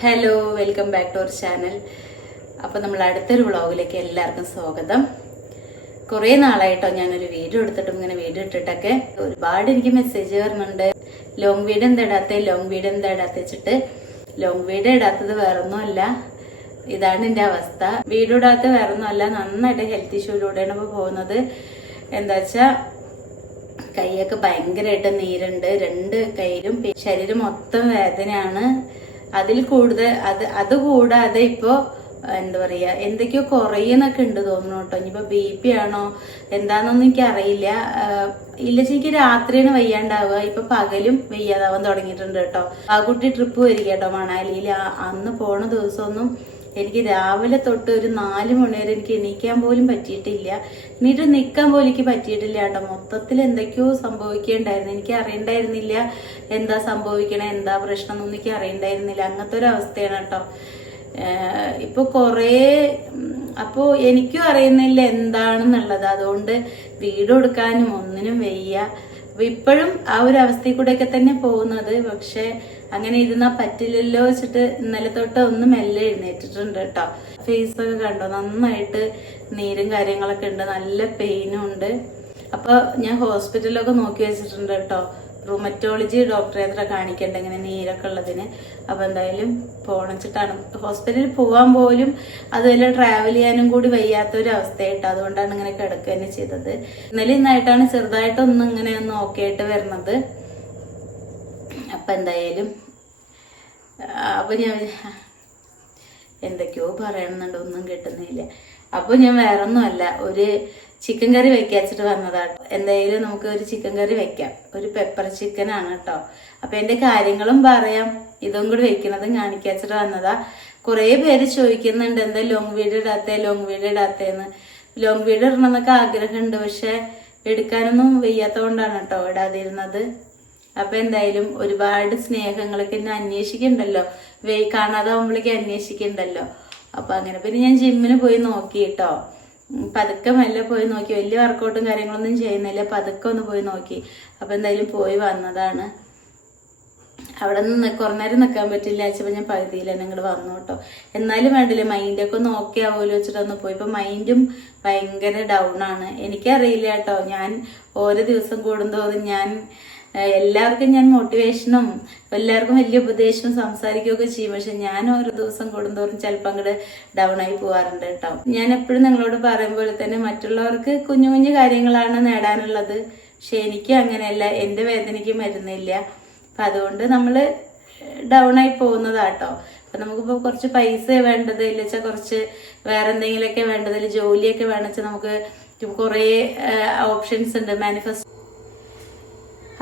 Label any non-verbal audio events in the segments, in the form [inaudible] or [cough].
Hello welcome back to our channel അപ്പോൾ നമ്മൾ അടുത്തൊരു വ്ളോഗിലേക്ക് എല്ലാവർക്കും സ്വാഗതം. കുറേ നാളായിട്ടോ ഞാനൊരു വീഡിയോ എടുത്തിട്ടും ഇങ്ങനെ വീഡിയോ ഇട്ടിട്ടൊക്കെ ഒരുപാട് എനിക്ക് മെസ്സേജ് വരുന്നുണ്ട് ലോങ് വീഡിയോ എന്താ ഇടാത്ത? ലോങ് വീഡിയോ എന്താ ഇടാത്ത വെച്ചിട്ട് ലോങ് വീഡിയോ ഇടാത്തത് വേറൊന്നുമല്ല. ഇതാണ് എന്റെ അവസ്ഥ. വീഡിയോ ഇടാത്ത വേറൊന്നുമല്ല. നന്നായിട്ട് ഹെൽത്ത് ഇഷ്യൂയിലൂടെയാണ് ഇപ്പോൾ പോകുന്നത്. എന്താ വെച്ചാൽ കൈയൊക്കെ ഭയങ്കരമായിട്ട് നീരുണ്ട്. രണ്ട് കൈയിലും ശരീരം മൊത്തം വേദനയാണ്. അതിൽ കൂടുതൽ അത് അത് കൂടാതെ ഇപ്പോ എന്താ പറയാ എന്തൊക്കെയോ കുറയുന്നൊക്കെ ഉണ്ട് തോന്നുന്നു കേട്ടോ. ഇനിയിപ്പോ ബി പി ആണോ എന്താണെന്നൊന്നും എനിക്ക് അറിയില്ല ഇല്ല എനിക്ക് രാത്രിയാണ് വയ്യാണ്ടാവുക. ഇപ്പൊ പകലും വയ്യാതാവാൻ തുടങ്ങിയിട്ടുണ്ട് കേട്ടോ. ആ കുട്ടി ട്രിപ്പ് വരിക കേട്ടോ മണാലിയിൽ. അന്ന് പോണ ദിവസമൊന്നും എനിക്ക് രാവിലെ തൊട്ട് ഒരു നാല് മണി വരെ എനിക്ക് എണീക്കാൻ പോലും പറ്റിയിട്ടില്ല. എന്നിട്ട് നിൽക്കാൻ പോലും എനിക്ക് പറ്റിയിട്ടില്ല കേട്ടോ. മൊത്തത്തിൽ എന്തൊക്കെയോ സംഭവിക്കേണ്ടായിരുന്നു. എനിക്ക് അറിയണ്ടായിരുന്നില്ല എന്താ സംഭവിക്കണേ എന്താ പ്രശ്നം എന്നൊന്നും എനിക്ക് അറിയണ്ടായിരുന്നില്ല. അങ്ങനത്തെ ഒരു അവസ്ഥയാണ് കേട്ടോ. ഇപ്പൊ കൊറേ അപ്പോ എനിക്കും അറിയുന്നില്ല എന്താണെന്നുള്ളത്. അതുകൊണ്ട് വീട് കൊടുക്കാനും ഒന്നിനും വയ്യ. ഇപ്പോഴും ആ ഒരു അവസ്ഥയിൽ കൂടെയൊക്കെ തന്നെ പോകുന്നത്. പക്ഷെ അങ്ങനെ ഇരുന്നാ പറ്റില്ലല്ലോ വെച്ചിട്ട് ഇന്നലെ തൊട്ട് ഒന്ന് മെല്ലെ എഴുന്നേറ്റിട്ടുണ്ട് കേട്ടോ. ഫേസ് ഒക്കെ കണ്ടോ? നന്നായിട്ട് നീരും കാര്യങ്ങളൊക്കെ ഉണ്ട്. നല്ല പെയിനും ഉണ്ട്. അപ്പൊ ഞാൻ ഹോസ്പിറ്റലൊക്കെ നോക്കി വെച്ചിട്ടുണ്ട് കേട്ടോ. റൂമറ്റോളജി ഡോക്ടറെ അത്ര കാണിക്കണ്ട ഇങ്ങനെ നീരൊക്കെ ഉള്ളതിന്? അപ്പൊ എന്തായാലും പോണച്ചിട്ടാണ് ഹോസ്പിറ്റലിൽ പോകാൻ പോലും അതുപോലെ ട്രാവൽ ചെയ്യാനും കൂടി വയ്യാത്ത ഒരു അവസ്ഥയായിട്ട് അതുകൊണ്ടാണ് ഇങ്ങനെ കിടക്കുക തന്നെ ചെയ്തത്. ഇന്നലെ ഇന്നായിട്ടാണ് ചെറുതായിട്ടൊന്നും ഇങ്ങനെ ഒന്ന് ഓക്കെ ആയിട്ട് വരുന്നത്. അപ്പൊ എന്തായാലും അപ്പോൾ ഞാൻ എന്തൊക്കെയോ പറയണമെന്നുണ്ട് ഒന്നും കിട്ടുന്നില്ല. അപ്പൊ ഞാൻ വേറൊന്നുമല്ല ഒരു ചിക്കൻ കറി വെക്കാച്ചിട്ട് വന്നതാണ് എന്തായാലും നമുക്ക് ഒരു ചിക്കൻ കറി വെക്കാം. ഒരു പെപ്പർ ചിക്കൻ ആണ് കേട്ടോ. അപ്പൊ എന്റെ കാര്യങ്ങളും പറയാം. ഇതും കൂടി വെക്കണതും കാണിക്കാച്ചിട്ട് വന്നതാ. കുറേ പേര് ചോദിക്കുന്നുണ്ട് എന്താ ലോങ് വീഡിയോ ഇടാത്ത ലോങ് വീഡിയോ ഇടാത്തേന്ന്. ലോങ് വീഡിയോ ഇടണമെന്നൊക്കെ ആഗ്രഹമുണ്ട് പക്ഷെ എടുക്കാനൊന്നും വയ്യാത്തതുകൊണ്ടാണ് കേട്ടോ ഇടാതിരുന്നത്. അപ്പൊ എന്തായാലും ഒരുപാട് സ്നേഹങ്ങളൊക്കെ എന്നെ അന്വേഷിക്കണ്ടല്ലോ. വേ കാണാതാവുമ്പോഴേക്ക് അന്വേഷിക്കണ്ടല്ലോ. അപ്പൊ അങ്ങനെ പിന്നെ ഞാൻ ജിമ്മിന് പോയി നോക്കി കേട്ടോ പതുക്കെ മെല്ലെ പോയി നോക്കി. വലിയ വർക്കൗട്ടും കാര്യങ്ങളൊന്നും ചെയ്യുന്നില്ല. പതുക്കെ ഒന്ന് പോയി നോക്കി. അപ്പൊ എന്തായാലും പോയി വന്നതാണ്. അവിടെ നിന്ന് കുറേ നേരം നിൽക്കാൻ പറ്റില്ല. വെച്ചപ്പോൾ ഞാൻ പകുതിയിൽ തന്നെ ഇങ്ങോട്ട് വന്നു കേട്ടോ എന്നാലും വേണ്ടില്ല മൈൻഡൊക്കെ ഒന്ന് ഓക്കെ ആവുമല്ലോ വെച്ചിട്ടൊന്ന് പോയി. ഇപ്പൊ മൈൻഡും ഭയങ്കര ഡൗൺ ആണ്. എനിക്കറിയില്ല കേട്ടോ ഞാൻ ഓരോ ദിവസം കൂടുന്തോറും ഞാൻ എല്ലാവർക്കും ഞാൻ മോട്ടിവേഷനും എല്ലാവർക്കും വലിയ ഉപദേശവും സംസാരിക്കുകയൊക്കെ ചെയ്യും. പക്ഷെ ഞാൻ ഓരോ ദിവസം കൂടുന്തോറും ചിലപ്പോൾ അങ്ങോട്ട് ഡൗൺ ആയി പോവാറുണ്ട് കേട്ടോ. ഞാൻ എപ്പോഴും നിങ്ങളോട് പറയും പോലെ തന്നെ മറ്റുള്ളവർക്ക് കുഞ്ഞു കുഞ്ഞു കാര്യങ്ങളാണ് നേടാനുള്ളത്. പക്ഷെ എനിക്ക് അങ്ങനെയല്ല. എന്റെ വേദനയ്ക്ക് മരുന്നില്ല. അപ്പൊ അതുകൊണ്ട് നമ്മൾ ഡൗൺ ആയി പോകുന്നതാട്ടോ അപ്പം നമുക്കിപ്പോ കുറച്ച് പൈസ വേണ്ടത് ഇല്ലച്ചാൽ കുറച്ച് വേറെ എന്തെങ്കിലുമൊക്കെ വേണ്ടതിൽ ജോലിയൊക്കെ വേണമെച്ചാൽ നമുക്ക് കുറേ ഓപ്ഷൻസ് ഉണ്ട്. മാനിഫെസ്റ്റ്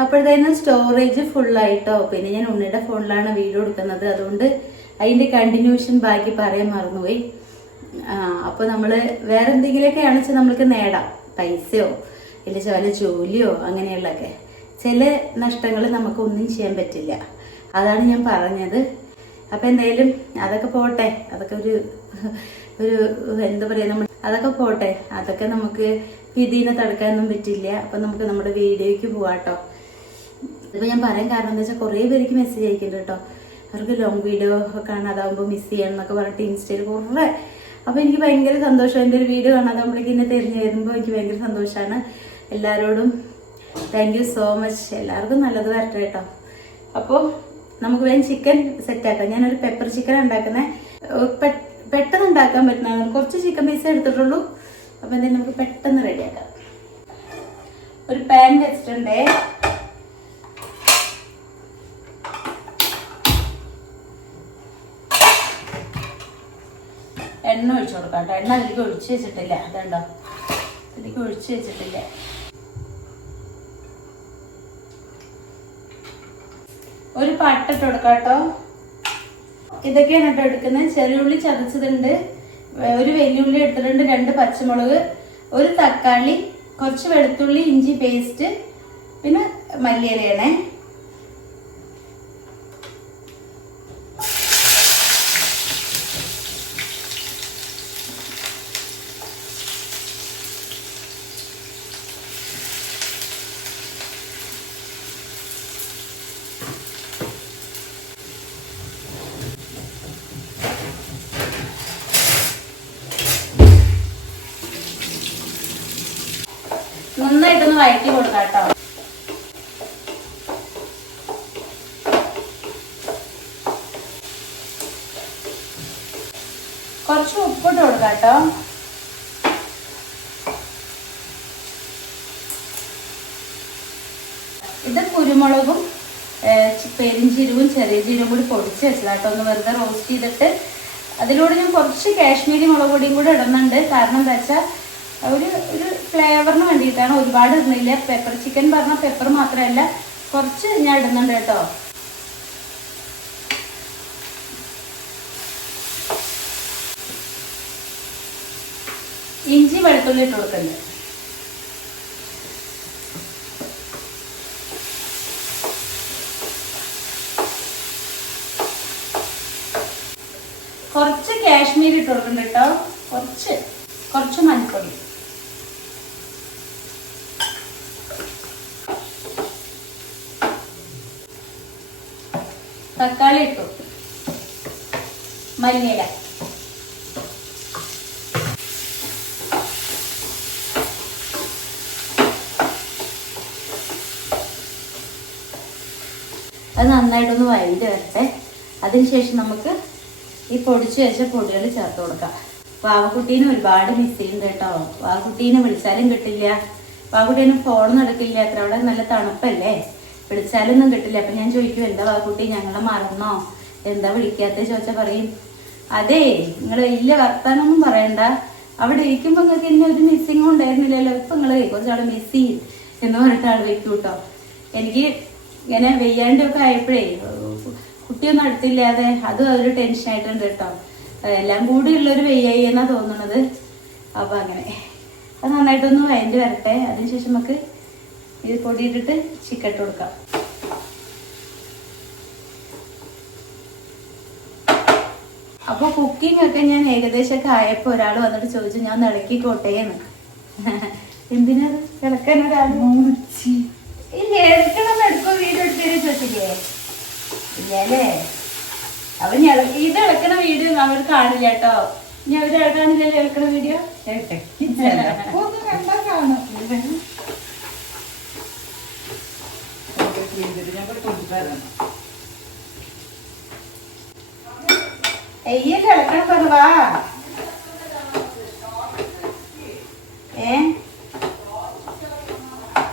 അപ്പോഴത്തേനും സ്റ്റോറേജ് ഫുള്ളായിട്ടോ പിന്നെ ഞാൻ ഉണ്ണിയുടെ ഫോണിലാണ് വീഡിയോ എടുക്കുന്നത്. അതുകൊണ്ട് അതിന്റെ കണ്ടിന്യൂഷൻ ബാക്കി പറയാൻ മറന്നുപോയി. അപ്പോൾ നമ്മൾ വേറെ എന്തെങ്കിലുമൊക്കെ ആണെന്ന് നമ്മൾക്ക് നേടാം. പൈസയോ ഇല്ല ചില ജോലിയോ അങ്ങനെയുള്ളതൊക്കെ. ചില നഷ്ടങ്ങൾ നമുക്ക് ഒന്നും ചെയ്യാൻ പറ്റില്ല. അതാണ് ഞാൻ പറഞ്ഞത്. അപ്പൊ എന്തായാലും അതൊക്കെ പോട്ടെ. അതൊക്കെ ഒരു ഒരു എന്താ പറയാ നമ്മൾ അതൊക്കെ പോട്ടെ. അതൊക്കെ നമുക്ക് വിധീനെ തടുക്കാനൊന്നും പറ്റില്ല. അപ്പൊ നമുക്ക് നമ്മുടെ വീഡിയോയ്ക്ക് പോവാട്ടോ. ഇതിപ്പോ ഞാൻ പറയാൻ കാരണം എന്താ വെച്ചാൽ കുറേ പേർക്ക് മെസ്സേജ് അയക്കുന്നുണ്ട് കേട്ടോ അവർക്ക് ലോങ് വീഡിയോ കാണാതാവുമ്പോൾ മിസ് ചെയ്യണം എന്നൊക്കെ പറഞ്ഞിട്ട് ഇൻസ്റ്റയിൽ കുറേ. അപ്പോൾ എനിക്ക് ഭയങ്കര സന്തോഷം. എന്റെ ഒരു വീഡിയോ കാണാതാവുമ്പോഴേക്ക് എന്നെ തിരിഞ്ഞു വരുമ്പോൾ എനിക്ക് ഭയങ്കര സന്തോഷമാണ് എല്ലാവരോടും താങ്ക് യു സോ മച്ച് എല്ലാവർക്കും നല്ലത് വരട്ടെ കേട്ടോ അപ്പോൾ നമുക്ക് വേഗം ചിക്കൻ സെറ്റ് സെറ്റാക്കാം ഞാനൊരു പെപ്പർ ചിക്കൻ ഉണ്ടാക്കുന്നത് പെട്ടെന്ന് ഉണ്ടാക്കാൻ പറ്റുന്നതാണ്. കുറച്ച് ചിക്കൻ പീസ് എടുത്തിട്ടുള്ളൂ. അപ്പോൾ എന്തായാലും നമുക്ക് പെട്ടെന്ന് റെഡിയാക്കാം ഒരു പാൻ വെച്ചിട്ടുണ്ടേ. എണ്ണ ഒഴിച്ചു കൊടുക്കാം കേട്ടോ. എണ്ണ അതിലേക്ക് ഒഴിച്ചു വെച്ചിട്ടില്ല. അതുണ്ടോ? അതിലേക്ക് ഒഴിച്ചു വെച്ചിട്ടില്ല. ഒരു പട്ടിട്ട് കൊടുക്കാം കേട്ടോ. ഇതൊക്കെയാണ് കേട്ടോ എടുക്കുന്നത്. ചെറിയുള്ളി ചതച്ചതുണ്ട്. ഒരു വെല്ലുള്ളി എടുത്തിട്ടുണ്ട്. രണ്ട് പച്ചമുളക് ഒരു തക്കാളി കുറച്ച് വെളുത്തുള്ളി ഇഞ്ചി പേസ്റ്റ് പിന്നെ മല്ലിയിലയാണേ നന്നായിട്ടൊന്ന് വഴറ്റി കൊടുക്കാം കേട്ടോ. കുറച്ച് ഉപ്പിട്ട് കൊടുക്കാം കേട്ടോ. ഇത് കുരുമുളകും പെരിഞ്ചീരവും ചെറിയ ജീരവും കൂടി പൊടിച്ച് വെച്ചതാട്ടോ ഒന്ന് വെറുതെ റോസ്റ്റ് ചെയ്തിട്ട്. അതിലൂടെ ഞാൻ കുറച്ച് കാശ്മീരി മുളക് പൊടിയും കൂടെ ഇടുന്നുണ്ട്. കാരണം എന്താ വെച്ചാൽ ഫ്ലേവറിന് ഒരുപാട് ഇടുന്നില്ല. പെപ്പർ ചിക്കൻ പറഞ്ഞാൽ പെപ്പർ മാത്രമല്ല കുറച്ച് ഞാൻ ഇടുന്നുണ്ട് കേട്ടോ. ഇഞ്ചി വെളുത്തുള്ളി ഇട്ട് കൊടുക്കല്ലേ കുറച്ച് കാശ്മീരി ഇട്ട് കൊടുക്കുന്നുണ്ട് കേട്ടോ കുറച്ച് കുറച്ച് മഞ്ഞൾപ്പൊടി തക്കാളി ഇട്ടു മല്ലിയില അത് നന്നായിട്ടൊന്ന് വഴണ്ട് വരട്ടെ. അതിനുശേഷം നമുക്ക് ഈ പൊടിച്ചു വെച്ച പൊടികൾ ചേർത്ത് കൊടുക്കാം. വാവക്കുട്ടീനെ ഒരുപാട് മിസ് ചെയ്യുന്നുണ്ട് കേട്ടോ. വാവക്കുട്ടീനെ വിളിച്ചാലും കിട്ടില്ല. വാവക്കുട്ടീനെ ഫോൺ നടക്കില്ല അത്ര അവിടെ നല്ല തണുപ്പല്ലേ? വിളിച്ചാലൊന്നും കിട്ടില്ല. അപ്പൊ ഞാൻ ചോദിക്കും എന്താ വാവക്കുട്ടി? ഞങ്ങളെ മറന്നോ? എന്താ വിളിക്കാത്ത? ചോദിച്ചാൽ പറയും അതെ നിങ്ങൾ വലിയ വർത്താനൊന്നും പറയണ്ട. അവിടെ ഇരിക്കുമ്പോ നിങ്ങൾക്ക് ഇന്ന ഒരു മിസ്സിങ് ഉണ്ടായിരുന്നില്ലല്ലോ. ഇപ്പൊ നിങ്ങൾ കുറച്ചാൾ മിസ് ചെയ്യും എന്ന് പറഞ്ഞിട്ട് ആൾ വെക്കും കേട്ടോ. എനിക്ക് ഇങ്ങനെ വെയ്യാണ്ടൊക്കെ ആയപ്പോഴേ കുട്ടിയൊന്നും അടുത്തില്ലാതെ അത് ഒരു ടെൻഷൻ ആയിട്ടുണ്ട് കേട്ടോ. എല്ലാം കൂടി ഉള്ളൊരു വെയ്യായി എന്നാ തോന്നുന്നത് അപ്പൊ അങ്ങനെ. അത് നന്നായിട്ടൊന്ന് വയന്റെ വരട്ടെ. അതിനുശേഷം നമുക്ക് ഇത് പൊടിയിട്ടിട്ട് ചിക്കട്ട് കൊടുക്കാം. അപ്പൊ കുക്കിംഗ് ഒക്കെ ഞാൻ ഏകദേശം ഒക്കെ ആയപ്പോ ഒരാൾ വന്നിട്ട് ചോദിച്ചു ഞാൻ ഇളക്കിക്കോട്ടെ എന്ന്. എന്തിനാ ഇളക്കാൻ ഒരാൾ ഇല്ല എടുക്കണം എടുക്കോ വീഡിയോ എടുത്തേ ചോദിച്ചില്ലേ? ഇല്ലേ അപ്പൊ ഞാൻ ഇത് ഇളക്കണ വീഡിയോ അവർ കാണില്ല കേട്ടോ. ഇനി അവർ കാണില്ലല്ലോ ഇളക്കണ വീഡിയോ ഞാൻ കാണും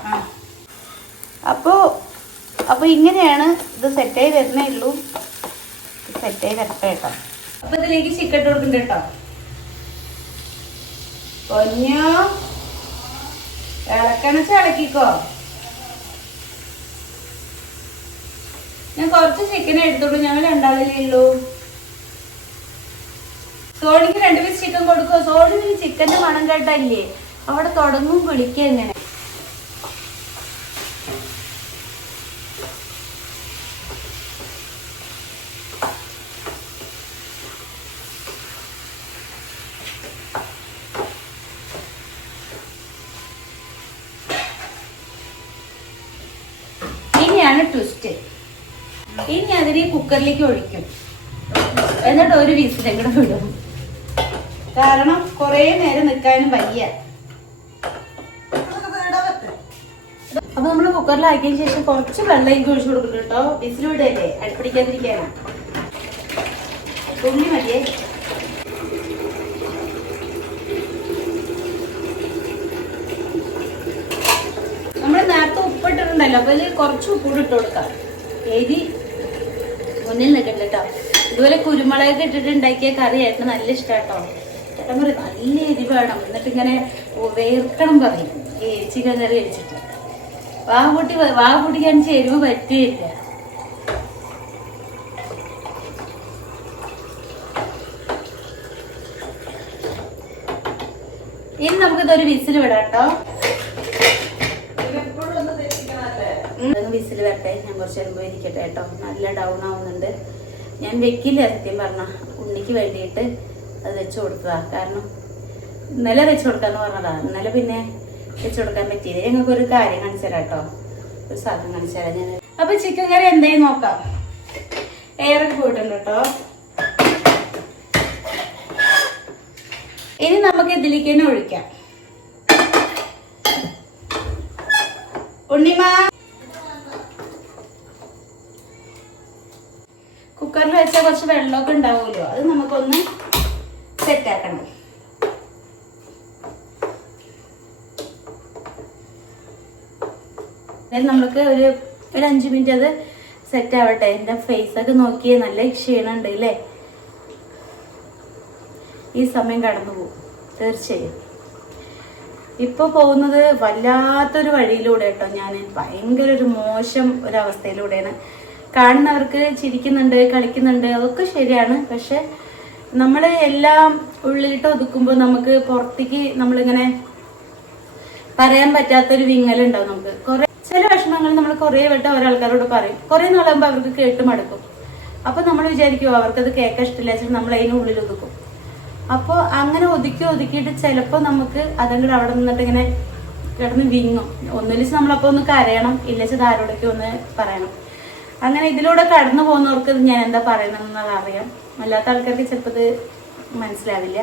ആ. അപ്പോ അപ്പൊ ഇങ്ങനെയാണ് ഇത് സെറ്റ് സെറ്റായി തരുന്നേ ഉള്ളൂ. സെറ്റ് സെറ്റായി തരട്ടെ കേട്ടോ. അപ്പൊ ഇതിലേക്ക് ചിക്കൻ കൊടുക്കുന്നുണ്ട് കേട്ടോ. പൊന്നോ. ഇളക്കണച്ച് ഇളക്കിക്കോ. ഞാൻ കുറച്ച് ചിക്കനെ എടുത്തോളൂ ഞങ്ങൾ രണ്ടാളിലേ ഉള്ളൂ. സോണിക്ക് രണ്ട് പീസ് ചിക്കൻ കൊടുക്കുക സോണിന് ചിക്കന്റെ മണം കേട്ടല്ലേ അവിടെ തുടങ്ങും പിടിക്കുക എങ്ങനെ ഇനിയാണ് ട്വിസ്റ്റ് ഇനി അതിനെ കുക്കറിലേക്ക് ഒഴിക്കും. എന്നിട്ട് ഒരു വീസിലും കൂടെ വിടും. കാരണം കുറേ നേരം നിൽക്കാനും വയ്യ. അപ്പൊ നമ്മൾ കുക്കറിലാക്കിയതിനു ശേഷം കുറച്ച് വെള്ളം എനിക്ക് ഒഴിച്ചു കൊടുക്കുന്നു കേട്ടോ. വിസിൽ വിടല്ലേ? അടുപ്പിടിക്കാതിരിക്കാനാ. തുള്ളി മതിയേ. നമ്മൾ നേരത്തെ ഉപ്പിട്ടിട്ടുണ്ടല്ലോ അപ്പൊ ഇതിൽ കുറച്ച് ഉപ്പൂടി ഇട്ട് കൊടുക്കാം. എരി മുന്നിൽ നിൽക്കണ്ട കേട്ടോ. ഇതുപോലെ കുരുമുളക് ഇട്ടിട്ട് ഉണ്ടാക്കിയ കറിയായിട്ട് നല്ല ഇഷ്ടാട്ടോ. ചേട്ടൻ ഒരു നല്ല എരി വേണം. എന്നിട്ട് ഇങ്ങനെ വേർക്കണം പറയും. ഈ ചിക്കൻ കറി വെച്ചിട്ട്. വാ കൂട്ടി വാ കൂട്ടിക്കാൻ എരിവ് പറ്റിയില്ല. ഇനി നമുക്കിതൊരു വിസിൽ വിടാം കേട്ടോ. വിസിൽ വരട്ടെ. ഞാൻ കുറച്ച് പോയി ഇരിക്കട്ടെ കേട്ടോ. നല്ല ഡൗൺ ആവുന്നുണ്ട്. ഞാൻ വെക്കില്ല സത്യം പറഞ്ഞ. ഉണ്ണിക്ക് വേണ്ടിയിട്ട്. അത് വെച്ച് കൊടുത്തതാ. കാരണം ഇന്നലെ വെച്ച് കൊടുക്കാന്ന് പറഞ്ഞതാ. ഇന്നലെ പിന്നെ വെച്ച് കൊടുക്കാൻ പറ്റിയില്ല. ഞങ്ങൾക്ക് ഒരു കാര്യം കാണിച്ചു തരാം കേട്ടോ. ഒരു സാധനം കാണിച്ചു തരാം ഞാൻ അപ്പൊ ചിക്കൻ കറി എന്തായി നോക്കാം. എയറൊക്കെ പോയിട്ടുണ്ട് കേട്ടോ. ഇനി നമുക്ക് ഇതിലേക്ക് തന്നെ ഒഴിക്കാം. ഉണ്ണിമ. കുക്കറിൽ വെച്ചാൽ കുറച്ച് വെള്ളമൊക്കെ ഉണ്ടാവുമല്ലോ. അത് നമുക്കൊന്ന് സെറ്റ് ആക്കണം നമുക്ക് ഒരു ഒരു അഞ്ച് മിനിറ്റ് അത് സെറ്റ് ആവട്ടെ. എന്റെ ഫേസ് ഒക്കെ നോക്കിയേ നല്ല ക്ഷീണമുണ്ട് അല്ലേ ഈ സമയം കടന്നു പോകും. തീർച്ചയായും. ഇപ്പൊ പോകുന്നത് വല്ലാത്തൊരു വഴിയിലൂടെ കേട്ടോ. ഞാൻ ഭയങ്കര ഒരു മോശം ഒരു അവസ്ഥയിലൂടെയാണ്. കാണുന്നവർക്ക് ചിരിക്കുന്നുണ്ട് കളിക്കുന്നുണ്ട് അതൊക്കെ ശരിയാണ്. പക്ഷെ നമ്മൾ എല്ലാം ഉള്ളിലിട്ട് ഒതുക്കുമ്പോൾ നമുക്ക് പുറത്തേക്ക് നമ്മളിങ്ങനെ പറയാൻ പറ്റാത്തൊരു വിങ്ങലുണ്ടാവും നമുക്ക്. കുറെ ചില വിഷമങ്ങൾ നമ്മൾ കുറേ വട്ടം ഒരാൾക്കാരോട് പറയും. കുറെ നാളാകുമ്പോൾ അവർക്ക് കേട്ട് മടുക്കും. അപ്പൊ നമ്മൾ വിചാരിക്കും അവർക്കത് കേൾക്കാൻ ഇഷ്ടമില്ല വെച്ചാൽ നമ്മൾ അതിനുള്ളിൽ ഒതുക്കും. അപ്പോൾ അങ്ങനെ ഒതുക്കി ഒതുക്കിയിട്ട് ചിലപ്പോൾ നമുക്ക് അതങ്ങോട്ട് അവിടെ നിന്നിട്ട് ഇങ്ങനെ കിടന്ന് വിങ്ങും. ഒന്നിലിച്ച് നമ്മളപ്പോൾ ഒന്ന് കരയണം ഇല്ലെച്ച് ആരോടൊക്കെ ഒന്ന് പറയണം. അങ്ങനെ ഇതിലൂടെ കടന്നു പോകുന്നവർക്ക് ഞാൻ എന്താ പറയുന്നത് അറിയാം. അല്ലാത്ത ആൾക്കാർക്ക് ചിലപ്പോൾ മനസ്സിലാവില്ല.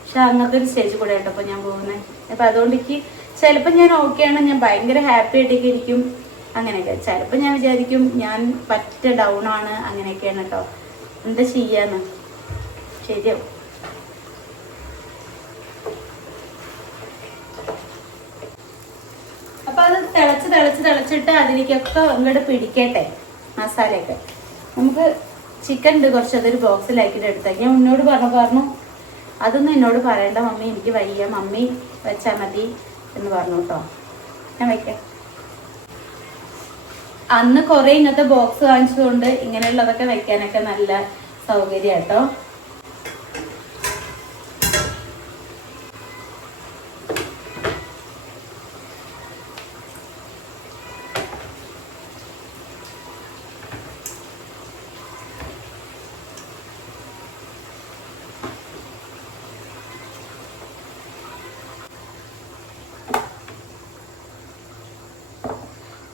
പക്ഷെ അങ്ങനത്തെ ഒരു സ്റ്റേജ് കൂടെ കേട്ടോ ഞാൻ പോകുന്നത് അപ്പം അതുകൊണ്ട് എനിക്ക് ചിലപ്പോൾ ഞാൻ ഓക്കെയാണ് ഞാൻ ഭയങ്കര ഹാപ്പി ആയിട്ടൊക്കെ ഇരിക്കും. അങ്ങനെയൊക്കെ. ചിലപ്പോൾ ഞാൻ വിചാരിക്കും ഞാൻ പറ്റ ഡൗൺ ആണ് അങ്ങനെയൊക്കെയാണ് കേട്ടോ എന്താ ചെയ്യാന്ന്? ശരിയാവും. അപ്പൊ അത് തിളച്ച് തിളച്ച് തിളച്ചിട്ട് അതിലേക്കൊക്കെ അങ്ങോട്ട് പിടിക്കട്ടെ മസാലയൊക്കെ. നമുക്ക് ചിക്കൻ ഉണ്ട് കുറച്ച് അതൊരു ബോക്സിലാക്കിയിട്ട് എടുത്താക്കി ഞാൻ ഉന്നോട് പറഞ്ഞു പറഞ്ഞു അതൊന്നും എന്നോട് പറയണ്ട മമ്മി എനിക്ക് വയ്യ. മമ്മി വെച്ചാൽ മതി എന്ന് പറഞ്ഞു കേട്ടോ. ഞാൻ വയ്ക്കാം. അന്ന് കുറെ ഇങ്ങനത്തെ ബോക്സ് വാങ്ങിച്ചതുകൊണ്ട് ഇങ്ങനെയുള്ളതൊക്കെ വെക്കാനൊക്കെ നല്ല സൗകര്യം കേട്ടോ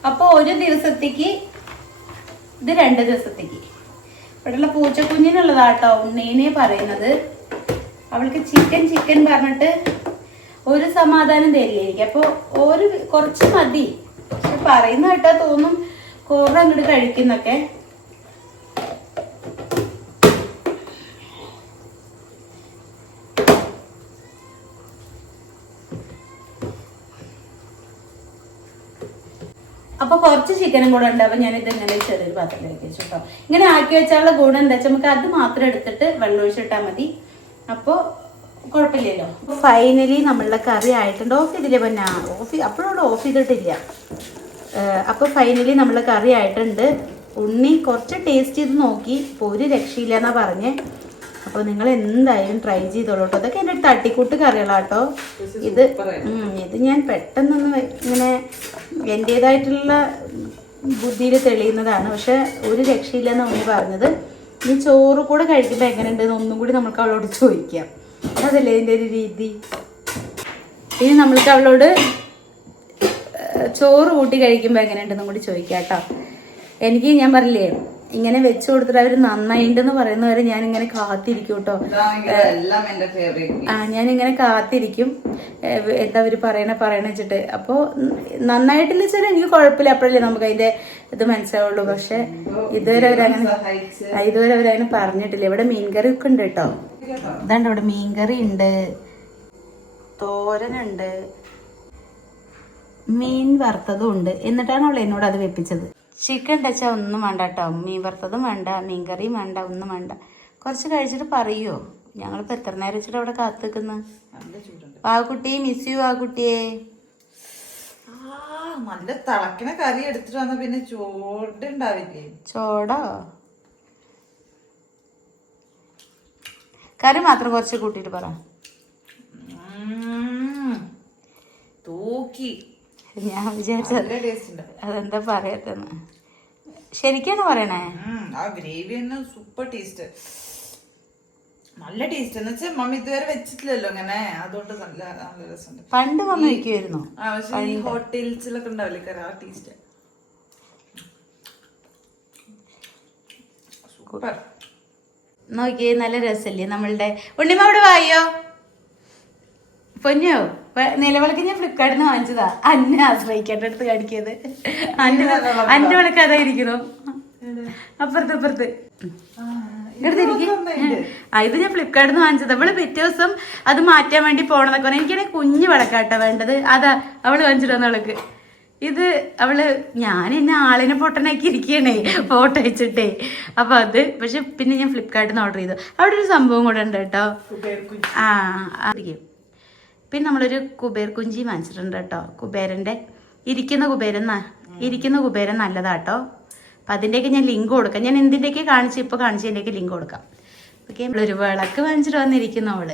അപ്പൊ ഒരു ദിവസത്തേക്ക് ഇത് രണ്ട് ദിവസത്തേക്ക്. ഇവിടെയുള്ള പൂച്ചക്കുഞ്ഞിനുള്ളതാട്ടോ ഉണ്ണീനെ പറയുന്നത്. അവൾക്ക് ചിക്കൻ ചിക്കൻ പറഞ്ഞിട്ട് ഒരു സമാധാനം തരികയായിരിക്കും. അപ്പോൾ ഒരു കുറച്ച് മതി. പറയുന്ന കേട്ടാ തോന്നും കുറേ അങ്ങോട്ട് കഴിക്കുന്നൊക്കെ. അപ്പൊ കുറച്ച് ചിക്കനും കൂടെ ഉണ്ട്. അപ്പോൾ ഞാൻ ഇത് ഇങ്ങനെ ചെറിയൊരു പാത്രത്തിലേക്ക് വെച്ചു കേട്ടോ. ഇങ്ങനെ ആക്കി വെച്ചാലുള്ള ഗുണം എന്താ വെച്ചാൽ നമുക്ക് അത് മാത്രം എടുത്തിട്ട് വെള്ളം ഒഴിച്ചിട്ടാൽ മതി. അപ്പോ കുഴപ്പമില്ലല്ലോ. ഫൈനലി നമ്മളുടെ കറി ആയിട്ടുണ്ട്. ഓഫ് ചെയ്തില്ലേ പിന്നെ? ഓഫ് അപ്പോഴോട് ഓഫ് ചെയ്തിട്ടില്ല. അപ്പോൾ അപ്പൊ ഫൈനലി നമ്മളുടെ കറി ആയിട്ടുണ്ട്. ഉണ്ണി കുറച്ച് ടേസ്റ്റ് ചെയ്ത് നോക്കി. ഇപ്പോൾ ഒരു രക്ഷയില്ല എന്നാ പറഞ്ഞേ. അപ്പോൾ നിങ്ങൾ എന്തായാലും ട്രൈ ചെയ്തോളൂ കേട്ടോ അതൊക്കെ എന്റെ ഒരു തട്ടിക്കൂട്ട് കറികളാട്ടോ. ഇത് ഇത് ഞാൻ പെട്ടെന്നൊന്ന് ഇങ്ങനെ എന്റേതായിട്ടുള്ള ബുദ്ധിയിൽ തെളിയുന്നതാണ്. പക്ഷെ ഒരു രക്ഷയില്ലെന്ന് എന്ന് പറഞ്ഞത്. ഈ ചോറ് കൂടെ കഴിക്കുമ്പോൾ എങ്ങനെയുണ്ടെന്ന് ഒന്നും കൂടി നമുക്ക് അവളോട് ചോദിക്കാം. അതല്ലേ ഇതിന്റെ ഒരു രീതി? ഇനി നമ്മൾക്ക് അവളോട് ചോറ് കൂട്ടി കഴിക്കുമ്പോൾ എങ്ങനെയുണ്ടെന്നും കൂടി ചോദിക്കാം കേട്ടോ. എനിക്ക് ഞാൻ പറഞ്ഞില്ലേ ഇങ്ങനെ വെച്ചു കൊടുത്തിട്ട് അവർ പറയുന്ന പറയുന്നവരെ ഞാൻ ഇങ്ങനെ കാത്തിരിക്കും കേട്ടോ എല്ലാം എന്റെ ഫേവറേറ്റ് ആ ഞാൻ ഇങ്ങനെ കാത്തിരിക്കും എന്താ അവർ പറയണ പറയണ വെച്ചിട്ട്. അപ്പോൾ നന്നായിട്ടില്ല വെച്ചാൽ എനിക്ക് കുഴപ്പമില്ല അപ്പോഴല്ലേ നമുക്ക് അതിന്റെ ഇത് മനസ്സിലാവുള്ളൂ. പക്ഷെ ഇതുവരെ അവരങ്ങനെ ഇതുവരെ അവരങ്ങനെ പറഞ്ഞിട്ടില്ല. ഇവിടെ മീൻകറി ഒക്കെ ഉണ്ട് കേട്ടോ ഇതാണ്ട് ഇവിടെ മീൻകറി ഉണ്ട്. തോരനുണ്ട് മീൻ വറുത്തതും ഉണ്ട്. എന്നിട്ടാണ് അവൾ എന്നോട് അത് വെപ്പിച്ചത്. ചിക്കൻ ടച്ചാ ഒന്നും വേണ്ട കേട്ടോ. മീൻ വറുത്തതും വേണ്ട മീൻ കറിയും വേണ്ട ഒന്നും വേണ്ട. കുറച്ച് കഴിച്ചിട്ട് പറയുമോ ഞങ്ങളിപ്പോൾ എത്ര നേരം വെച്ചിട്ട് അവിടെ കാത്തു നിൽക്കുന്നു വാകുട്ടി മിസ് യു വാകുട്ടിയെ. ആ നല്ല തിളക്കണ കറി എടുത്തിട്ട് വന്ന പിന്നെ ചോടുണ്ടാവില്ലേ ചോടോ കറി മാത്രം കുറച്ച് കൂട്ടിയിട്ട് പറ. തൂക്കി. ഞാൻ വിചാരിച്ചത് അതെന്താ പറയാത്തെന്ന് ശരിക്കാണ് പറയണേ? ആ ഗ്രേവി തന്നെ സൂപ്പർ ടേസ്റ്റ് നല്ല ടേസ്റ്റ് എന്ന് വെച്ചാൽ മമ്മി ഇതുവരെ വെച്ചിട്ടില്ലല്ലോ അങ്ങനെ. അതുകൊണ്ട് നല്ല നല്ല രസമുണ്ട്. പണ്ട് വന്ന് വയ്ക്കുമായിരുന്നു ആ പക്ഷെ ഈ ഹോട്ടൽസിലൊക്കെ ഉണ്ടാവില്ലേ കറി ആ ടേസ്റ്റ് സൂപ്പർ. നോക്കിയേ നല്ല രസല്ലേ നമ്മളുടെ ഉണ്ണിമ അവിടെ വായോ? പൊന്നോ? നിലവിളക്ക് ഞാൻ ഫ്ലിപ്കാർട്ടിൽ നിന്ന് വാങ്ങിച്ചതാ. അന്നെ ആശ്രയിക്കേണ്ട അടുത്ത് കാണിക്കിയത് അന്റെ അന്റെ വിളക്ക് അതായിരിക്കുന്നു അപ്പുറത്ത് അപ്പുറത്ത്. ആ ഇത് ഞാൻ ഫ്ലിപ്കാർട്ടിൽ നിന്ന് വാങ്ങിച്ചത്. അവൾ പിറ്റേ ദിവസം അത് മാറ്റാൻ വേണ്ടി പോണെന്നൊക്കെ പറഞ്ഞു. എനിക്കാണെങ്കിൽ കുഞ്ഞു വിളക്കാട്ടോ വേണ്ടത്. അതാ അവൾ വാങ്ങിച്ചിട്ട് വന്ന വിളക്ക്. ഇത് അവൾ ഞാൻ എന്നെ ആളിനെ പൊട്ടനാക്കി ഇരിക്കണേ ഫോട്ടോ അയച്ചിട്ടേ. അപ്പൊ അത് പക്ഷെ പിന്നെ ഞാൻ ഫ്ലിപ്കാർട്ടിൽ നിന്ന് ഓർഡർ ചെയ്തു. അവിടെ ഒരു സംഭവം കൂടെ ഉണ്ട് കേട്ടോ. ആ പിന്നെ നമ്മളൊരു കുബേർ കുഞ്ചി വാങ്ങിച്ചിട്ടുണ്ട് കേട്ടോ. കുബേരന്റെ ഇരിക്കുന്ന കുബേരൻ ഇരിക്കുന്ന കുബേരൻ നല്ലതാട്ടോ. അപ്പൊ അതിന്റെയൊക്കെ ഞാൻ ലിങ്ക് കൊടുക്കാം. ഞാൻ എന്തിന്റെയൊക്കെ കാണിച്ച് ഇപ്പൊ കാണിച്ചതിന്റെയൊക്കെ ലിങ്ക് കൊടുക്കാം. ഓക്കെ ഒരു വിളക്ക് വാങ്ങിച്ചിട്ട് വന്നിരിക്കുന്നു അവൾ.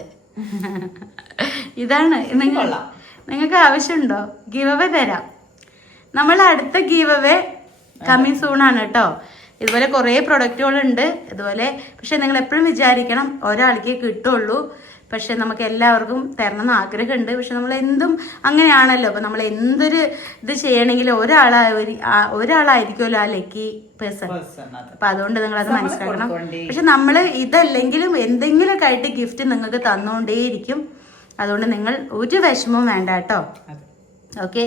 ഇതാണ്. നിങ്ങൾ നിങ്ങൾക്ക് ആവശ്യമുണ്ടോ? ഗിവ് അവേ തരാം. നമ്മൾ അടുത്ത ഗീവ് അവേ കമ്മിങ് സൂൺ ആണ് കേട്ടോ. ഇതുപോലെ കുറേ പ്രൊഡക്റ്റുകളുണ്ട് ഇതുപോലെ പക്ഷെ നിങ്ങൾ എപ്പോഴും വിചാരിക്കണം ഒരാൾക്കേ കിട്ടുള്ളൂ. പക്ഷെ നമുക്ക് എല്ലാവർക്കും തരണം എന്ന് ആഗ്രഹമുണ്ട്. പക്ഷെ നമ്മൾ എന്തും അങ്ങനെയാണല്ലോ. അപ്പൊ നമ്മൾ എന്തൊരു ഇത് ചെയ്യണമെങ്കിലും ഒരാളാ ഒരാളായിരിക്കുമല്ലോ ആ ലക്കി പേഴ്സൺ അപ്പൊ അതുകൊണ്ട് നിങ്ങൾ അത് മനസ്സിലാക്കണം. പക്ഷെ നമ്മൾ ഇതല്ലെങ്കിലും എന്തെങ്കിലുമൊക്കെ ആയിട്ട് ഗിഫ്റ്റ് നിങ്ങൾക്ക് തന്നുകൊണ്ടേയിരിക്കും അതുകൊണ്ട് നിങ്ങൾ ഒരു വിഷമവും വേണ്ട കേട്ടോ. ഓക്കെ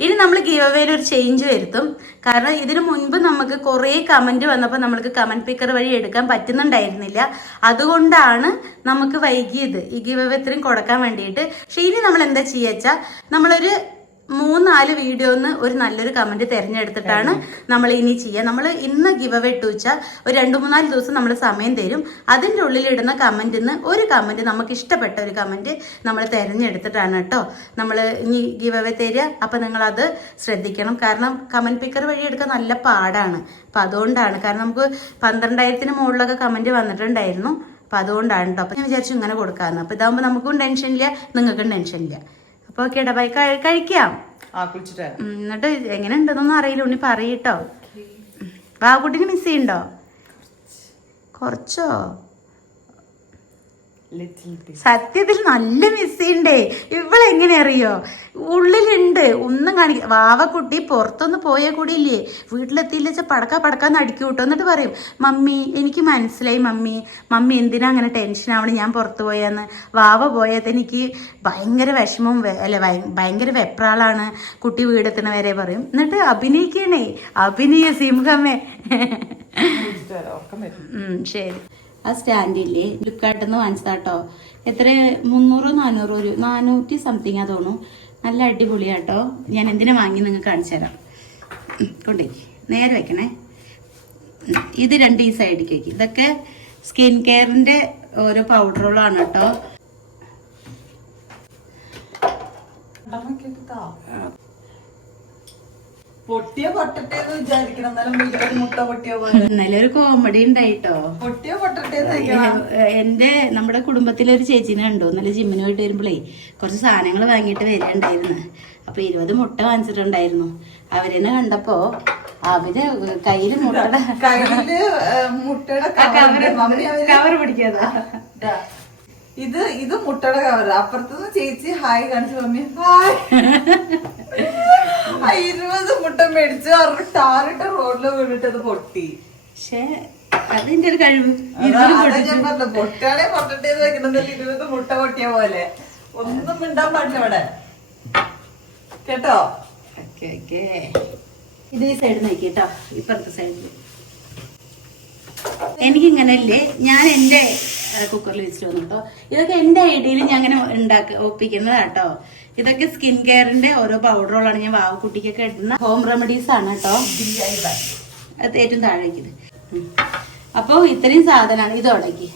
ഇനി നമ്മൾ ഗീവ് അവേയിൽ ഒരു ചേഞ്ച് വരുത്തും. കാരണം ഇതിനു മുൻപ് നമുക്ക് കുറേ കമന്റ് വന്നപ്പോൾ നമ്മൾക്ക് കമന്റ് പിക്കർ വഴി എടുക്കാൻ പറ്റുന്നുണ്ടായിരുന്നില്ല. അതുകൊണ്ടാണ് നമുക്ക് വൈകിയത്. ഈ ഗീവ് അവേ ഇത്രയും കൊടുക്കാൻ വേണ്ടിയിട്ട്. പക്ഷേ ഇനി നമ്മൾ എന്താ ചെയ്യാച്ചാ നമ്മളൊരു മൂന്നാൽ വീഡിയോന്ന് ഒരു നല്ലൊരു കമന്റ് തിരഞ്ഞെടുത്തിട്ടാണ് നമ്മൾ ഇനി ചെയ്യുക നമ്മൾ ഇന്ന് ഗിവ് അവേ ഇട്ടു വെച്ചാൽ ഒരു രണ്ട് മൂന്നാൽ ദിവസം നമ്മൾ സമയം തരും. അതിന്റെ ഉള്ളിൽ ഇടുന്ന കമന്റിന്ന് ഒരു കമന്റ് നമുക്ക് ഇഷ്ടപ്പെട്ട ഒരു കമന്റ് നമ്മൾ തിരഞ്ഞെടുത്തിട്ടാണ് കേട്ടോ. നമ്മൾ ഇനി ഗിവ് അവേ തരിക. അപ്പം നിങ്ങളത് ശ്രദ്ധിക്കണം. കാരണം കമന്റ് പിക്കർ വഴി എടുക്കാൻ നല്ല പാടാണ്. അപ്പം അതുകൊണ്ടാണ്. കാരണം നമുക്ക് പന്ത്രണ്ടായിരത്തിന് മുകളിലൊക്കെ കമന്റ് വന്നിട്ടുണ്ടായിരുന്നു. അപ്പം അതുകൊണ്ടാണ് കേട്ടോ അപ്പം ഞാൻ വിചാരിച്ചു ഇങ്ങനെ കൊടുക്കാമെന്ന് അപ്പം ഇതാകുമ്പോൾ നമുക്കും ടെൻഷൻ ഇല്ല നിങ്ങൾക്കും ടെൻഷൻ ഓക്കെ കഴിക്കാം. ആ വരാം. എന്നിട്ട് എങ്ങനെ ഉണ്ടെന്നൊന്നും അറിയില്ല. ഉണ്ണി പറയട്ടോ ബാബുട്ടിന് മിസ് ചെയ്യണ്ടോ? കുറച്ചോ. സത്യത്തിൽ നല്ല മിസ്സിണ്ടേ ഇവളെങ്ങനെ അറിയോ? ഉള്ളിലുണ്ട്. ഒന്നും കാണിക്ക വാവക്കുട്ടി പുറത്തൊന്ന് പോയ കൂടി ഇല്ലേ വീട്ടിലെത്തിയില്ല വെച്ചാൽ പടക്ക പടക്കാന്ന് അടുക്കി കിട്ടും എന്നിട്ട് പറയും മമ്മി എനിക്ക് മനസ്സിലായി മമ്മി. മമ്മി എന്തിനാ അങ്ങനെ ടെൻഷൻ ആവണം? ഞാൻ പുറത്തു പോയാന്ന്. വാവ പോയത് എനിക്ക് ഭയങ്കര വിഷമവും അല്ല ഭയ- ഭയങ്കര വെപ്രാളാണ്. കുട്ടി വീടെത്തുന്ന വരെ പറയും. എന്നിട്ട് അഭിനയിക്കണേ. അഭിനയ സിംഹമേ. ശരി. ആ സ്റ്റാൻഡില്ലേ? ഫ്ലിപ്കാർട്ടിൽ നിന്ന് വാങ്ങിച്ചതാട്ടോ. എത്ര? മുന്നൂറോ നാനൂറോ ഒരു നാനൂറ്റി സംതിങ് ആ തോന്നുന്നു. നല്ല അടിപൊളിയാട്ടോ. ഞാൻ എന്തിനാ വാങ്ങി നിങ്ങൾക്ക് കാണിച്ചു തരാം. കൊണ്ടേ നേരെ വെക്കണേ. ഇത് രണ്ട് ഈ സൈഡിലേക്ക് വെക്കും. ഇതൊക്കെ സ്കിൻ കെയറിന്റെ ഓരോ പൗഡറുകളാണ് കേട്ടോ. പൊട്ടിയോ പൊട്ടട്ടെ എന്ന് വിചാരിക്കണം. എന്നാലും വീട്ടിൽ മുട്ട പൊട്ടിയ പോലെ. നല്ലൊരു കോമഡി ഉണ്ടായിട്ടോ? പൊട്ടിയ പൊട്ടട്ടെ. എന്റെ നമ്മുടെ കുടുംബത്തിലെ ഒരു ചേച്ചിനെ കണ്ടു. നല്ല ജിമ്മിന് പോയിട്ട് വരുമ്പോഴേ കുറച്ച് സാധനങ്ങൾ വാങ്ങിയിട്ട് വരികയുണ്ടായിരുന്നു. അപ്പൊ ഇരുപത് മുട്ട വാങ്ങിച്ചിട്ടുണ്ടായിരുന്നു. അവരെന്നെ കണ്ടപ്പോ അവർ കയ്യിൽ മുട്ടയുടെ കയ്യിൽ മുട്ടയുടെ കവർ പിടിക്കാതാ. ഇത് ഇത് മുട്ടയുടെ കവർ അപ്പുറത്തുനിന്ന് ചേച്ചി ഹായ് കാണിച്ചു. മമ്മി ഹായ് [laughs] ഇരുപത് മുട്ട മേടിച്ച് ടാറിട്ട റോഡിൽ വീണിട്ട് അത് പൊട്ടി. പക്ഷേ അതിന്റെ ഒരു കഴിവ്. പൊട്ടാണെ പൊട്ടട്ടെ വെക്കണമെന്നില്ല ഇരുപത് മുട്ട പൊട്ടിയ പോലെ. ഒന്നും മിണ്ടാൻ പാടില്ല ഇവിടെ. കേട്ടോ? Okay okay. ഇത് ഈ സൈഡ് നോക്കി കേട്ടോ. ഇപ്പുറത്തെ സൈഡിൽ എനിക്കിങ്ങനല്ലേ? ഞാൻ എന്റെ കുക്കറിൽ വെച്ചിട്ട് വന്നു കേട്ടോ. ഇതൊക്കെ എന്റെ ഐഡിയയിൽ ഞാൻ അങ്ങനെ ഉണ്ടാക്ക ഒപ്പിക്കുന്നതാട്ടോ ഇതൊക്കെ സ്കിൻ കെയറിന്റെ ഓരോ പൗഡറുകളാണ് ഞാൻ വാവ് കുട്ടിക്കൊക്കെ ഇടുന്ന ഹോം റെമഡീസ് ആണ് കേട്ടോ. അത് ഏറ്റവും താഴേക്ക് ഇത് അപ്പോൾ ഇത്രയും സാധനമാണ്. ഇത് ഉടക്കി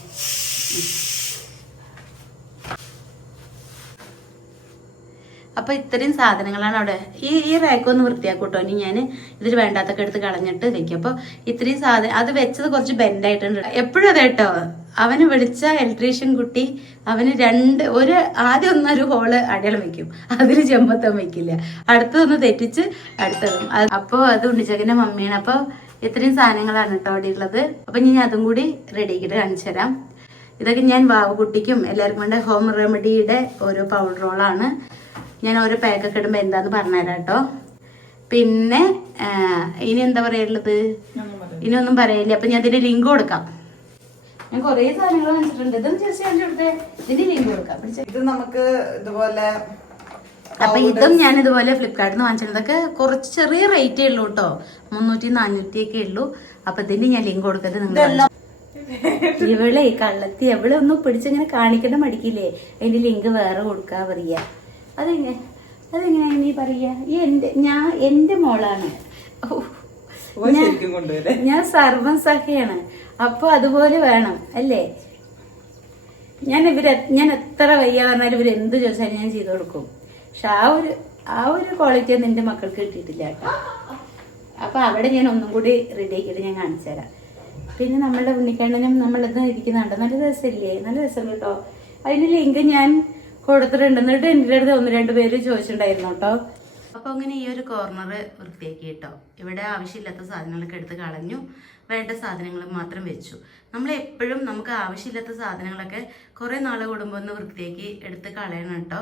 അപ്പൊ ഇത്രയും സാധനങ്ങളാണ് അവിടെ. ഈ ഈ റാക്ക് ഒന്ന് വൃത്തിയാക്കൂട്ടോ. ഇനി ഞാൻ ഇതിൽ വേണ്ടാത്തൊക്കെ എടുത്ത് കളഞ്ഞിട്ട് വെക്കും. അപ്പൊ ഇത്രയും സാധനം അത് വെച്ചത് കുറച്ച് ബെൻഡായിട്ടുണ്ട് എപ്പോഴും അതേട്ടോ കേട്ടോ. അവന് വിളിച്ച ഇലക്ട്രീഷ്യൻ കുട്ടി അവന് രണ്ട് ഒരു ആദ്യം ഒന്നൊരു ഹോൾ അടയാളം വെക്കും. അതിൽ ചെമ്പത്തം വെക്കില്ല. അടുത്തതൊന്ന് തെറ്റിച്ച് അടുത്തതും. അപ്പോൾ അപ്പൊ അത് ഉണ്ണിച്ചകന്റെ മമ്മിയാണ്. അപ്പോൾ ഇത്രയും സാധനങ്ങളാണ് കേട്ടോ അവിടെ ഉള്ളത്. അപ്പം ഞാൻ അതും കൂടി റെഡി ആക്കിയിട്ട് കാണിച്ചു തരാം. ഇതൊക്കെ ഞാൻ വാവുകുട്ടിക്കും എല്ലാവർക്കും കൊണ്ട് ഹോം റെമഡിയുടെ ഓരോ പൗഡറുകളാണ് ഞാൻ ഓരോ പാക്കൊക്കെ ഇടുമ്പോൾ എന്താന്ന് പറഞ്ഞുതരാം കേട്ടോ. പിന്നെ ഇനി എന്താ പറയാനുള്ളത്? ഇനി ഒന്നും പറയില്ല അപ്പം ഞാൻ അതിന്റെ ലിങ്ക് കൊടുക്കാം. ഞാൻ കുറേ സാധനങ്ങൾ വെച്ചിട്ടുണ്ട് ഇതും ജസ്റ്റ് കാണിച്ചു കൊടുത്തേ. ഇതിന്റെ ലിങ്ക് കൊടുക്കാം. പിടിച്ചേ. ഇത് നമുക്ക് ഇതുപോലെ അപ്പൊ ഇതും ഞാൻ ഇതുപോലെ ഫ്ലിപ്കാർട്ടിൽ നിന്ന് വാങ്ങിച്ചിരുന്നതൊക്കെ കുറച്ച് ചെറിയ റേറ്റേ ഉള്ളൂ കേട്ടോ മുന്നൂറ്റി നാനൂറ്റി ഒക്കെ ഉള്ളൂ. അപ്പൊ ഇതിന് ഞാൻ ലിങ്ക് കൊടുത്തിട്ട് നിങ്ങൾ ഇവളെ കള്ളത്തി എവിടെ ഒന്നും പിടിച്ചിങ്ങനെ കാണിക്കേണ്ട മടിക്കില്ലേ? അതിന്റെ ലിങ്ക് വേറെ കൊടുക്കാ പറയാ. അതെങ്ങനെ? അതെങ്ങനെയാ നീ പറയാ? ഈ എന്റെ ഞാൻ എന്റെ മോളാണ്. ഓ, ഞാൻ- സർവം സഖയാണ്. അപ്പൊ അതുപോലെ വേണം അല്ലേ? ഞാൻ ഇവർ ഞാൻ എത്ര വയ്യ പറഞ്ഞാലും ഇവർ എന്ത് ചോദിച്ചാലും ഞാൻ ചെയ്തു കൊടുക്കും. പക്ഷെ ആ ഒരു ആ ഒരു ക്വാളിറ്റി നിന്റെ മക്കൾക്ക് കിട്ടിയിട്ടില്ല കേട്ടോ. അപ്പൊ അവിടെ ഞാൻ ഒന്നും കൂടി റെഡി ആക്കിയിട്ട് ഞാൻ കാണിച്ചു തരാം. പിന്നെ നമ്മളുടെ ഉണ്ണിക്കണ്ണനും നമ്മളിത് ഇരിക്കുന്നുണ്ട്. നല്ല രസമില്ലേ? നല്ല രസം കേട്ടോ. അതിന് ലിങ്ക് ഞാൻ കൊടുത്തിട്ടുണ്ട് എന്നിട്ട് എന്റെ അടുത്ത് ഒന്ന് രണ്ട് പേര് ചോദിച്ചിട്ടുണ്ടായിരുന്നു കേട്ടോ. അപ്പൊ അങ്ങനെ ഈ ഒരു കോർണർ വൃത്തിയാക്കി കേട്ടോ. ഇവിടെ ആവശ്യമില്ലാത്ത സാധനങ്ങളൊക്കെ എടുത്ത് കളഞ്ഞു. വേണ്ട സാധനങ്ങൾ മാത്രം വെച്ചു. നമ്മൾ എപ്പോഴും നമുക്ക് ആവശ്യമില്ലാത്ത സാധനങ്ങളൊക്കെ കുറേ നാൾ കൂടുമ്പോൾ ഒന്ന് വൃത്തിയാക്കി എടുത്ത് കളയണം കേട്ടോ.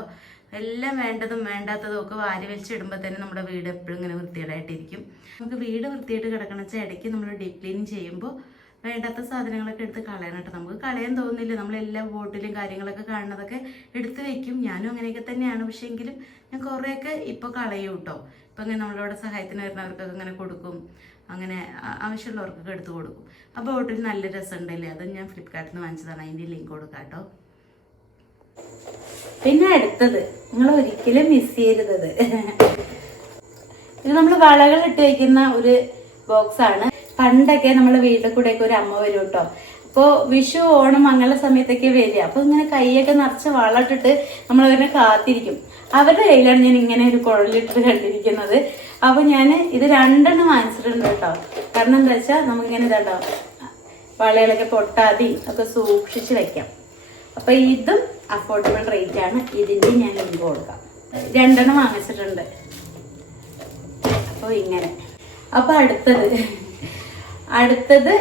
എല്ലാം വേണ്ടതും വേണ്ടാത്തതും ഒക്കെ വാരി വലിച്ചിടുമ്പോൾ തന്നെ നമ്മുടെ വീട് എപ്പോഴും ഇങ്ങനെ വൃത്തികേടായിട്ടിരിക്കും. നമുക്ക് വീട് വൃത്തിയായിട്ട് കിടക്കണം വെച്ചാൽ ഇടയ്ക്ക് നമ്മൾ ഡീപ് ക്ലീൻ ചെയ്യുമ്പോൾ വേണ്ടാത്ത സാധനങ്ങളൊക്കെ എടുത്ത് കളയണം കേട്ടോ. നമുക്ക് കളയാൻ തോന്നില്ല നമ്മളെല്ലാ ബോട്ടിലും കാര്യങ്ങളൊക്കെ കാണുന്നതൊക്കെ എടുത്ത് വെക്കും. ഞാനും അങ്ങനെയൊക്കെ തന്നെയാണ്. പക്ഷേ എങ്കിലും ഞാൻ കുറേയൊക്കെ ഇപ്പോൾ കളയും കേട്ടോ. ഇപ്പം ഇങ്ങനെ നമ്മളോട് സഹായത്തിന് വരുന്നവർക്കൊക്കെ ഇങ്ങനെ കൊടുക്കും. അങ്ങനെ ആവശ്യമുള്ളവർക്കൊക്കെ എടുത്ത് കൊടുക്കും. ആ ബോട്ടിൽ നല്ല രസമുണ്ടല്ലേ? അത് ഞാൻ ഫ്ലിപ്കാർട്ടിൽ നിന്ന് വാങ്ങിച്ചതാണ്. അതിന്റെ ലിങ്ക് കൊടുക്കാം കേട്ടോ. പിന്നെ അടുത്തത്. നിങ്ങൾ ഒരിക്കലും മിസ് ചെയ്യരുത് ഇത് നമ്മൾ വളകൾ ഇട്ട് വയ്ക്കുന്ന ഒരു ബോക്സ് ആണ്. പണ്ടൊക്കെ നമ്മൾ വീട്ടിൽ കൂടെയൊക്കെ ഒരു അമ്മ വരും കേട്ടോ. അപ്പോൾ വിഷു ഓണം അങ്ങനെ സമയത്തൊക്കെ വരിക. അപ്പോൾ ഇങ്ങനെ കൈയൊക്കെ നിറച്ച് വളട്ടിട്ട് നമ്മൾ കാത്തിരിക്കും. അവരുടെ കയ്യിലാണ് ഞാൻ ഇങ്ങനെ ഒരു കുഴലിട്ട് കണ്ടിരിക്കുന്നത്. അപ്പൊ ഞാൻ ഇത് രണ്ടെണ്ണം വാങ്ങിച്ചിട്ടുണ്ട് കേട്ടോ. കാരണം എന്താ വെച്ചാൽ നമുക്കിങ്ങനെ ഇതാട്ടോ വളകളൊക്കെ പൊട്ടാതെയും ഒക്കെ സൂക്ഷിച്ച് വെക്കാം. അപ്പൊ ഇതും അഫോർഡബിൾ റേറ്റ് ആണ്. ഇതിന്റെ ഞാൻ ലിങ്ക് കൊടുക്കാം. രണ്ടെണ്ണം വാങ്ങിച്ചിട്ടുണ്ട്. അപ്പോൾ ഇങ്ങനെ. അപ്പൊ അടുത്തത്. അടുത്തത്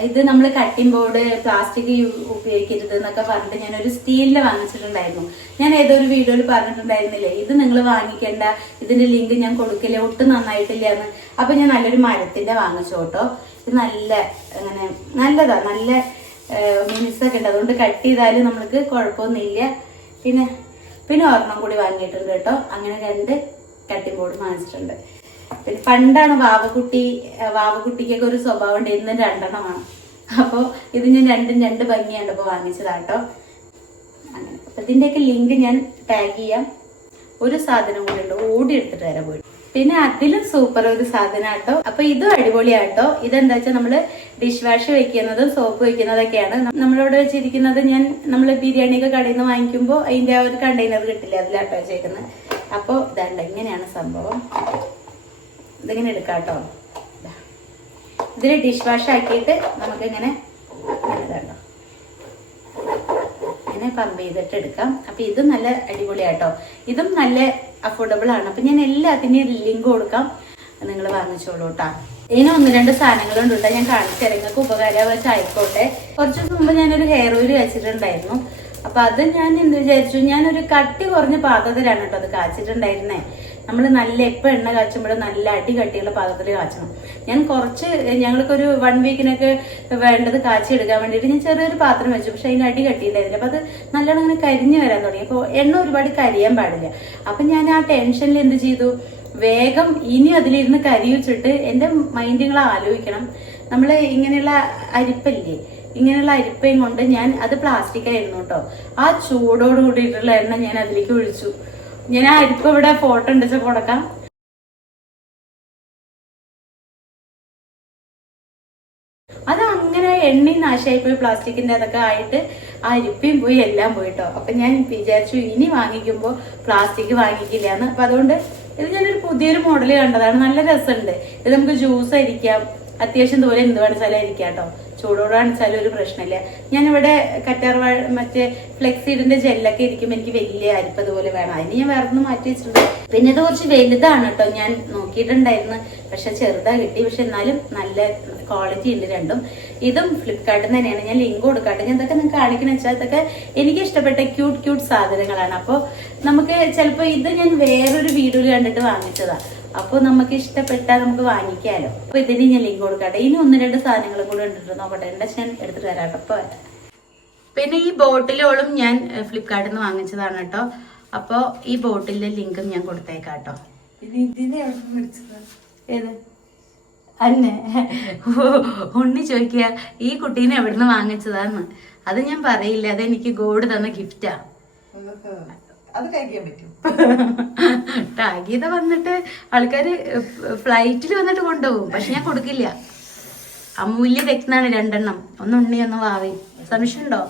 ഇത് നമ്മൾ കട്ടിംഗ് ബോർഡ് പ്ലാസ്റ്റിക് ഉപയോഗിക്കരുത് എന്നൊക്കെ പറഞ്ഞിട്ട് ഞാൻ ഒരു സ്റ്റീലിൽ വാങ്ങിച്ചിട്ടുണ്ടായിരുന്നു. ഞാൻ ഏതോ ഒരു വീഡിയോയിൽ പറഞ്ഞിട്ടുണ്ടായിരുന്നില്ലേ ഇത് നിങ്ങൾ വാങ്ങിക്കേണ്ട ഇതിന്റെ ലിങ്ക് ഞാൻ കൊടുക്കില്ല ഒട്ടും നന്നായിട്ടില്ല എന്ന്. അപ്പൊ ഞാൻ നല്ലൊരു മരത്തിന്റെ വാങ്ങിച്ചു കേട്ടോ. ഇത് നല്ല അങ്ങനെ നല്ലതാ നല്ല മിനിസൊക്കെ ഉണ്ട്. അതുകൊണ്ട് കട്ട് ചെയ്താലും നമ്മൾക്ക് കുഴപ്പമൊന്നുമില്ല. പിന്നെ പിന്നെ ഒരെണ്ണം കൂടി വാങ്ങിയിട്ടുണ്ട് കേട്ടോ. അങ്ങനെ രണ്ട് കട്ടിംഗ് ബോർഡ് വാങ്ങിച്ചിട്ടുണ്ട്. പണ്ടാണ് വാവക്കുട്ടി വാവക്കുട്ടിക്കൊക്കെ ഒരു സ്വഭാവം ഉണ്ട് ഇന്ന് രണ്ടെണ്ണമാണ്. അപ്പോൾ ഇത് ഞാൻ രണ്ടും രണ്ട് ഭംഗിയാണ് ഇപ്പോൾ വാങ്ങിച്ചതാട്ടോ. അങ്ങനെ. അപ്പൊ ലിങ്ക് ഞാൻ ടാഗ് ചെയ്യാം. ഒരു സാധനം കൂടെ ഉണ്ട്. ഓടി എടുത്തിട്ട് വരാൻ പോയി പിന്നെ അതിലും സൂപ്പർ ഒരു സാധനം ആട്ടോ അപ്പൊ ഇതും അടിപൊളിയാട്ടോ. ഇതെന്താ വെച്ചാൽ നമ്മൾ ഡിഷ് വാഷ് വെക്കുന്നതും സോപ്പ് വെക്കുന്നതൊക്കെയാണ്. നമ്മളിവിടെ വെച്ചിരിക്കുന്നത് ഞാൻ നമ്മൾ ബിരിയാണിയൊക്കെ കടയിൽ നിന്ന് വാങ്ങിക്കുമ്പോൾ അതിന്റെ ആ ഒരു കണ്ടെയ്നർ കിട്ടില്ല അതിലാട്ടോ വെച്ചേക്കുന്നത് അപ്പോൾ ഇതാണ്ട് ഇങ്ങനെയാണ് സംഭവം. ഇതിങ്ങനെ എടുക്കാം കേട്ടോ. ഇതിൽ ഡിഷ് വാഷ് ആക്കിയിട്ട് നമുക്കിങ്ങനെ ഇതാട്ടോ ഇങ്ങനെ പമ്പ് ചെയ്തിട്ട് എടുക്കാം. അപ്പൊ ഇതും നല്ല അടിപൊളിയാട്ടോ ഇതും നല്ല അഫോർഡബിൾ ആണ്. അപ്പൊ ഞാൻ എല്ലാത്തിന്റെയും ലിങ്ക് കൊടുക്കാം. നിങ്ങൾ വാങ്ങിച്ചോളൂ കേട്ടോ. ഇതിന് ഒന്ന് രണ്ട് സാധനങ്ങളുണ്ട് കേട്ടോ ഞാൻ കാണിച്ചു നിങ്ങൾക്ക് ഉപകാരമായിട്ട് ആയിക്കോട്ടെ. കുറച്ച് ദിവസം മുമ്പ് ഞാനൊരു ഹെയർ ഓയിൽ വെച്ചിട്ടുണ്ടായിരുന്നു അപ്പൊ അത് ഞാൻ എന്ത് വിചാരിച്ചു? ഞാനൊരു കട്ടി കുറഞ്ഞ പാത്രത്തിലാണ് കേട്ടോ അത് കാച്ചിട്ടുണ്ടായിരുന്നേ. നമ്മൾ നല്ല എപ്പോൾ എണ്ണ കാച്ചുമ്പോഴും നല്ല അടി കട്ടിയുള്ള പാത്രത്തിൽ കാച്ചണം. ഞാൻ കുറച്ച് ഞങ്ങൾക്കൊരു വൺ വീക്കിനൊക്കെ വേണ്ടത് കാച്ചി എടുക്കാൻ വേണ്ടിയിട്ട് ഞാൻ ചെറിയൊരു പാത്രം വെച്ചു പക്ഷെ അതിന് അടി കട്ടിയില്ലായിരുന്നില്ല അപ്പോൾ അത് നല്ലോണം അങ്ങനെ കരിഞ്ഞു വരാൻ തുടങ്ങി. അപ്പോൾ എണ്ണ ഒരുപാട് കരിയാൻ പാടില്ല. അപ്പൊ ഞാൻ ആ ടെൻഷനിൽ എന്ത് ചെയ്തു? വേഗം ഇനി അതിലിരുന്ന് കരി വെച്ചിട്ട് എന്റെ മൈൻഡുകൾ ആലോചിക്കണം. നമ്മൾ ഇങ്ങനെയുള്ള അരിപ്പല്ലേ? ഇങ്ങനെയുള്ള അരിപ്പയും കൊണ്ട് ഞാൻ അത് പ്ലാസ്റ്റിക് ആയിരുന്നു കേട്ടോ ആ ചൂടോട് കൂടിയിട്ടുള്ള എണ്ണ ഞാൻ അതിലേക്ക് ഒഴിച്ചു. ഞാൻ ആ ഇവിടെ ഫോട്ടോ ഉണ്ട് കൊടുക്കാം. അത് അങ്ങനെ എണ്ണയും നാശമായി പോയി പ്ലാസ്റ്റിക്കിന്റെ അതൊക്കെ ആയിട്ട് ആ അരിപ്പയും പോയി എല്ലാം പോയിട്ടോ അപ്പൊ ഞാൻ വിചാരിച്ചു ഇനി വാങ്ങിക്കുമ്പോൾ പ്ലാസ്റ്റിക് വാങ്ങിക്കില്ല എന്ന് അപ്പൊ അതുകൊണ്ട് ഇത് ഞാനൊരു പുതിയൊരു മോഡൽ കണ്ടതാണ്. നല്ല രസമുണ്ട്. ഇത് നമുക്ക് ജ്യൂസ് അരിക്കാം. അത്യാവശ്യം ദൂരെ എന്ത് വേണമെങ്കിലും അരിക്കാം കേട്ടോ ചൂടോടെ കാണിച്ചാലും ഒരു പ്രശ്നമില്ല. ഞാനിവിടെ കറ്റാർ മറ്റേ ഫ്ലെക്സീഡിന്റെ ജെല്ലൊക്കെ ഇരിക്കുമ്പോൾ എനിക്ക് വലിയ അരിപ്പ് അതുപോലെ വേണം. അതിന് ഞാൻ വേറെ ഒന്ന് മാറ്റി വെച്ചിട്ടുണ്ട് പിന്നെ ഇത് കുറച്ച് വലുതാണ് കേട്ടോ. ഞാൻ നോക്കിയിട്ടുണ്ടായിരുന്നു. പക്ഷെ ചെറുതാ കിട്ടി. പക്ഷെ എന്നാലും നല്ല ക്വാളിറ്റി ഉണ്ട് രണ്ടും. ഇതും ഫ്ലിപ്കാർട്ടിൽ നിന്ന് തന്നെയാണ്. ഞാൻ ലിങ്ക് കൊടുക്കാട്ടെ. ഞാൻ ഇതൊക്കെ നിങ്ങൾക്ക് കാണിക്കണ വെച്ചാൽ ഇതൊക്കെ എനിക്ക് ഇഷ്ടപ്പെട്ട ക്യൂട്ട് ക്യൂട്ട് സാധനങ്ങളാണ്. അപ്പോൾ നമുക്ക് ചിലപ്പോൾ ഇത് ഞാൻ വേറൊരു വീഡിയോയിൽ കണ്ടിട്ട് വാങ്ങിച്ചതാ. അപ്പോൾ നമുക്ക് ഇഷ്ടപ്പെട്ടാൽ നമുക്ക് വാങ്ങിക്കാലോ. അപ്പൊ ഇതിന് ഞാൻ ലിങ്ക് കൊടുക്കട്ടെ. ഇനി ഒന്ന് രണ്ട് സാധനങ്ങളും കൂടെ ഉണ്ടിട്ട് നോക്കട്ടെ. എന്റെ ഞാൻ എടുത്തിട്ട് വരാം കേട്ടോ അപ്പൊ വരാം. പിന്നെ ഈ ബോട്ടിലോളും ഞാൻ ഫ്ലിപ്കാർട്ടിൽ നിന്ന് വാങ്ങിച്ചതാണ് കേട്ടോ. അപ്പോൾ ഈ ബോട്ടിലെ ലിങ്കും ഞാൻ കൊടുത്തേക്കാം കേട്ടോ ഏത്? അന്നെ. ഉണ്ണി ചോദിക്കുക ഈ കുട്ടീനെ എവിടുന്ന് വാങ്ങിച്ചതാന്ന്. അത് ഞാൻ പറയില്ല. അതെനിക്ക് ഗോഡ് തന്ന ഗിഫ്റ്റാ അത് കഴിക്കാൻ പറ്റും. [laughs] ടാഗ് ചെയ്ത വന്നിട്ട് ആൾക്കാര് ഫ്ലൈറ്റിൽ വന്നിട്ട് കൊണ്ടുപോകും. പക്ഷെ ഞാൻ കൊടുക്കില്ല. അമൂല്യ രത്നാണ് രണ്ടെണ്ണം. ഒന്ന് ഉണ്ണി ഒന്ന് വാവി. സംശയമുണ്ടോ?